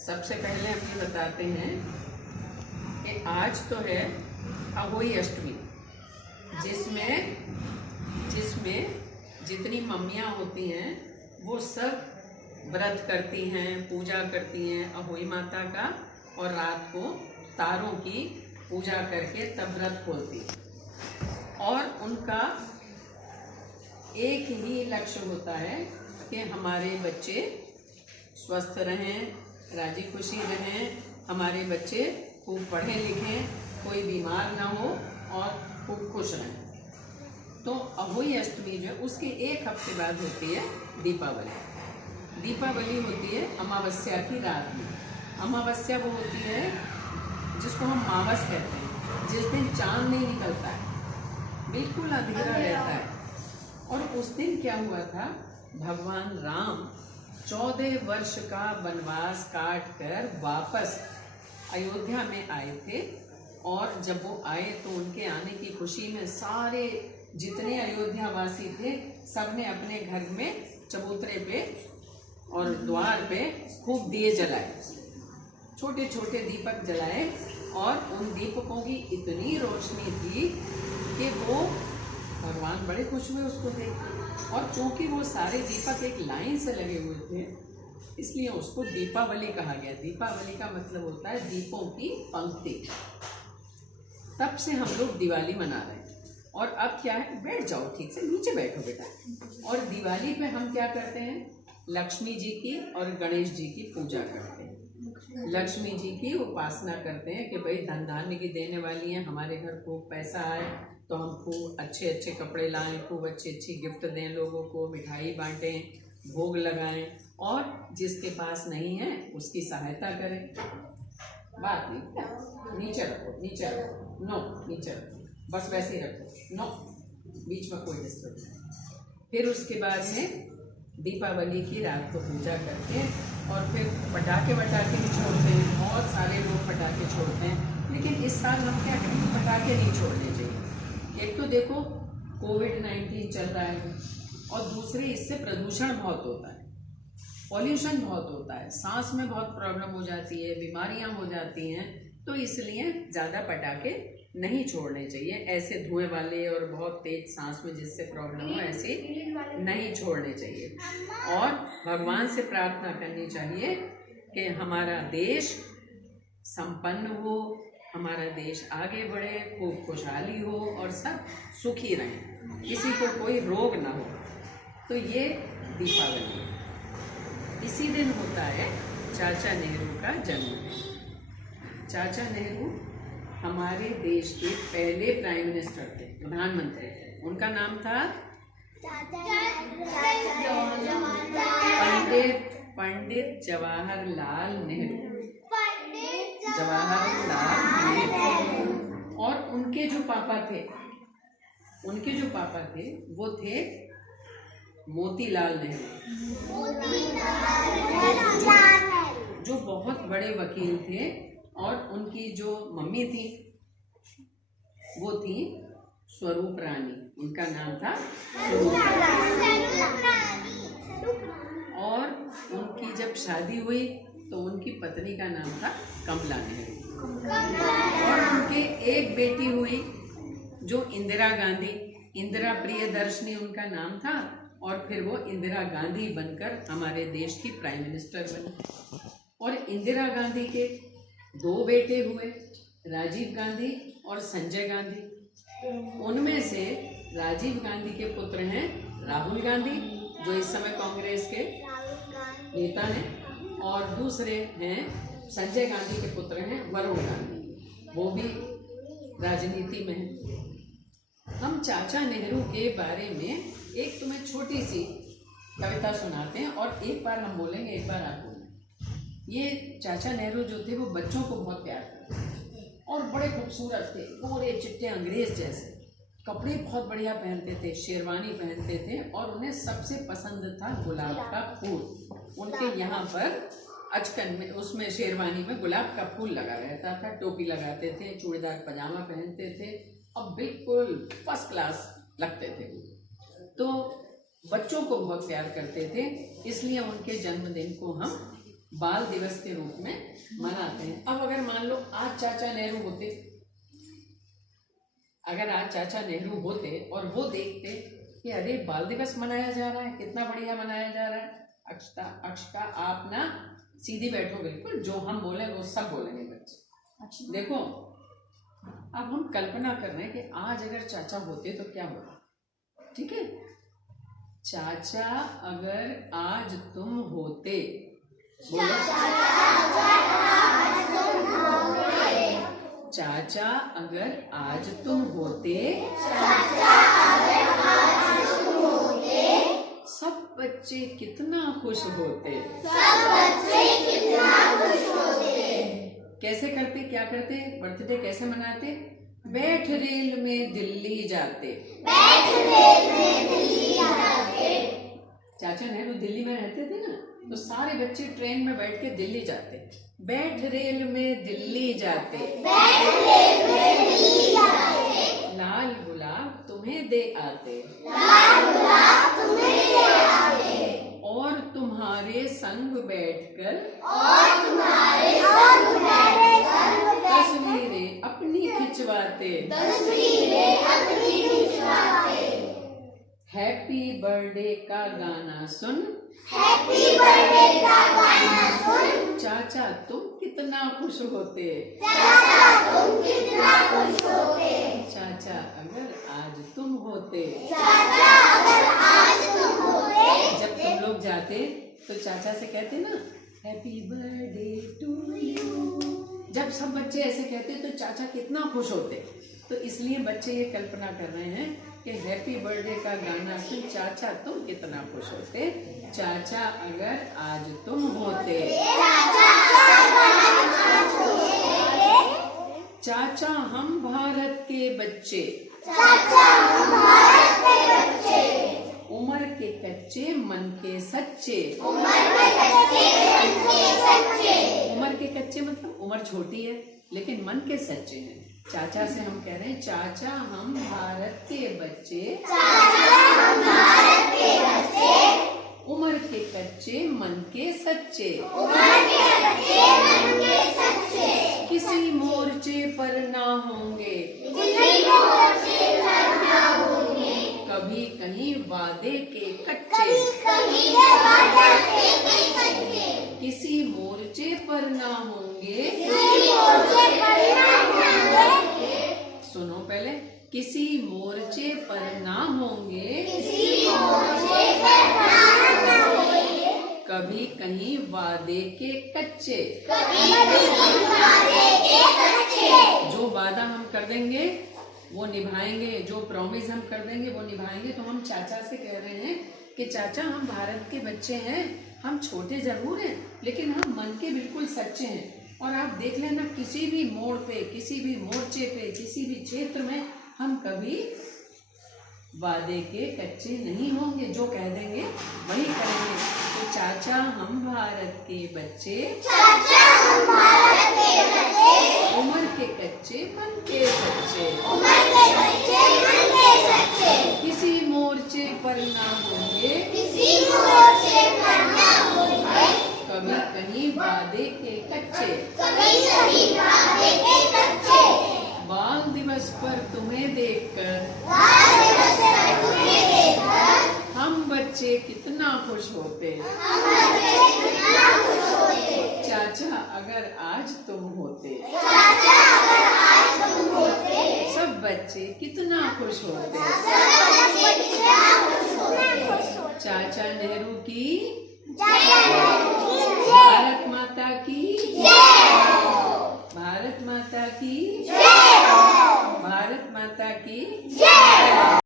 सबसे पहले हम ये बताते हैं कि आज तो है अहोई अष्टमी, जिसमें जितनी मम्मियाँ होती हैं वो सब व्रत करती हैं, पूजा करती हैं अहोई माता का, और रात को तारों की पूजा करके तब व्रत खोलती हैं। और उनका एक ही लक्ष्य होता है कि हमारे बच्चे स्वस्थ रहें, राजी खुशी रहें, हमारे बच्चे खूब पढ़े लिखें, कोई बीमार ना हो और खूब खुश रहें। तो अहोई अष्टमी जो उसके एक हफ्ते बाद होती है दीपावली। दीपावली होती है अमावस्या की रात में। अमावस्या वो होती है जिसको हम मावस कहते हैं, जिस दिन चांद नहीं निकलता है, बिल्कुल अंधेरा रहता है। और उस दिन क्या हुआ था, भगवान राम 14 वर्ष का वनवास काट कर वापस अयोध्या में आए थे। और जब वो आए तो उनके आने की खुशी में सारे जितने अयोध्या वासी थे सबने अपने घर में चबूतरे पे और द्वार पे खूब दिए जलाए, छोटे छोटे दीपक जलाए। और उन दीपकों की इतनी रोशनी थी कि वो भगवान बड़े खुश हुए उसको देख। और चूंकि वो सारे दीपक एक लाइन से लगे हुए थे, इसलिए उसको दीपावली कहा गया। दीपावली का मतलब होता है दीपों की पंक्ति। तब से हम लोग दिवाली मना रहे हैं। और अब क्या है, बैठ जाओ, ठीक से नीचे बैठो बेटा। और दिवाली पे हम क्या करते हैं, लक्ष्मी जी की और गणेश जी की पूजा करते हैं। लक्ष्मी जी की उपासना करते हैं कि भाई धन धान्य की देने वाली हैं, हमारे घर खूब पैसा आए तो हम खूब अच्छे अच्छे कपड़े लाएं, खूब अच्छी अच्छी गिफ्ट दें लोगों को, मिठाई बांटें, भोग लगाएं, और जिसके पास नहीं है उसकी सहायता करें। बात नहीं, नीचे रखो, नीचे रखो, नो नीचे रखो, बस वैसे ही रखो, नो बीच में कोई डिस्टर्ब नहीं। फिर उसके बाद में दीपावली की रात को पूजा करके और फिर पटाखे भी छोड़ते हैं। बहुत सारे लोग पटाखे छोड़ते हैं, लेकिन इस साल हम क्या करें, पटाखे नहीं छोड़ने चाहिए। एक तो देखो कोविड-19 चल रहा है, और दूसरे इससे प्रदूषण बहुत होता है, पॉल्यूशन बहुत होता है, सांस में बहुत प्रॉब्लम हो जाती है, बीमारियां हो जाती हैं। तो इसलिए ज़्यादा पटाखे नहीं छोड़ने चाहिए। ऐसे धुएं वाले और बहुत तेज सांस में जिससे प्रॉब्लम हो, ऐसे नहीं छोड़ने चाहिए। और भगवान से प्रार्थना करनी चाहिए कि हमारा देश संपन्न हो, हमारा देश आगे बढ़े, खूब खुशहाली हो और सब सुखी रहें, किसी को कोई रोग ना हो। तो ये दीपावली, इसी दिन होता है चाचा नेहरू का जन्मदिन। चाचा नेहरू हमारे देश के पहले प्राइम मिनिस्टर थे, प्रधानमंत्री थे। उनका नाम था पंडित जवाहरलाल नेहरू। और उनके जो पापा थे वो थे मोतीलाल नेहरू, जो बहुत बड़े वकील थे। और उनकी जो मम्मी थी वो थी स्वरूप रानी, उनका नाम था स्वरूप रानी। और उनकी जब शादी हुई तो उनकी पत्नी का नाम था कमला नेहरू। और उनके एक बेटी हुई जो इंदिरा गांधी, इंदिरा प्रियदर्शनी उनका नाम था। और फिर वो इंदिरा गांधी बनकर हमारे देश की प्राइम मिनिस्टर बनी। और इंदिरा गांधी के 2 बेटे हुए, राजीव गांधी और संजय गांधी। उनमें से राजीव गांधी के पुत्र हैं राहुल गांधी, जो इस समय कांग्रेस के नेता हैं, और दूसरे हैं संजय गांधी के पुत्र हैं वरुण गांधी, वो भी राजनीति में हैं। हम चाचा नेहरू के बारे में एक तुम्हें छोटी सी कविता सुनाते हैं, और एक बार हम बोलेंगे, एक बार आप बोलेंगे। ये चाचा नेहरू जो थे वो बच्चों को बहुत प्यार करते थे और बड़े खूबसूरत थे, गोरे चिट्टे अंग्रेज जैसे, कपड़े बहुत बढ़िया पहनते थे, शेरवानी पहनते थे। और उन्हें सबसे पसंद था गुलाब का फूल। उनके यहाँ पर अचकन में, उसमें शेरवानी में गुलाब का फूल लगा रहता था, टोपी लगाते थे, चूड़ीदार पजामा पहनते थे, अब बिल्कुल फर्स्ट क्लास लगते थे। तो बच्चों को बहुत प्यार करते थे, इसलिए उनके जन्मदिन को हम बाल दिवस के रूप में मनाते हैं। अब अगर मान लो आज चाचा नेहरू होते, अगर आज चाचा नेहरू होते और वो देखते कि अरे बाल दिवस मनाया जा रहा है, कितना बढ़िया मनाया जा रहा है, अक्षता आप ना सीधी बैठो, बिल्कुल जो हम बोले वो सब बोलेंगे बच्चे। देखो अब हम कल्पना कर रहे हैं कि आज अगर चाचा होते तो क्या होगा, ठीक है। चाचा अगर आज तुम होते, बोलो चाचा अगर आज तुम होते, सब बच्चे कितना खुश होते। कैसे करते, क्या करते, बर्थडे कैसे मनाते, बैठ रेल में दिल्ली जाते। चाचा नेहरू दिल्ली में रहते थे ना, तो सारे बच्चे ट्रेन में बैठ के दिल्ली जाते, बैठ रेल में दिल्ली जाते। लाल गुलाब तुम्हें दे आते, और तुम्हारे संग बैठकर तस्वीरें अपनी खिंचवाते। हैप्पी बर्थडे का गाना सुन, चाचा तुम कितना खुश होते। चाचा अगर आज तुम होते, जब तुम लोग जाते तो चाचा से कहते ना हैप्पी बर्थडे टू यू, जब सब बच्चे ऐसे कहते तो चाचा कितना खुश होते। तो इसलिए बच्चे ये कल्पना कर रहे हैं कि हैप्पी बर्थडे का गाना सुन चाचा तुम कितना खुश होते। चाचा अगर आज तुम होते, चाचा हम भारत के बच्चे, उम्र के कच्चे मन के सच्चे। उम्र के कच्चे मतलब उम्र छोटी है लेकिन मन के सच्चे हैं। चाचा से हम कह रहे हैं चाचा हम भारत के बच्चे, उम्र के कच्चे मन के सच्चे। किसी मोर्चे पर ना होंगे, कभी कहीं वादे के कच्चे। किसी मोर्चे पर ना होंगे, सुनो पहले, किसी मोर्चे पर ना होंगे, कभी कहीं वादे के कच्चे। जो वादा हम कर देंगे वो निभाएंगे, जो प्रॉमिस हम कर देंगे वो निभाएंगे। तो हम चाचा से कह रहे हैं कि चाचा हम भारत के बच्चे हैं, हम छोटे जरूर हैं लेकिन हम मन के बिल्कुल सच्चे हैं। और आप देख लेना किसी भी मोड़ पे, किसी भी मोर्चे पे, किसी भी क्षेत्र में हम कभी वादे के कच्चे नहीं होंगे, जो कह देंगे वही करेंगे। तो चाचा हम भारत के बच्चे, उम्र के कच्चे मन के सच्चे। किसी मोर्चे पर ना होंगे, कभी कहीं वादे के कच्चे। बाल दिवस पर तुम्हें देखकर हम बच्चे कितना खुश होते। चाचा अगर आज तुम होते, सब बच्चे कितना खुश होते। चाचा नेहरू की, भारत माता की, भारत माता की, भारत माता की।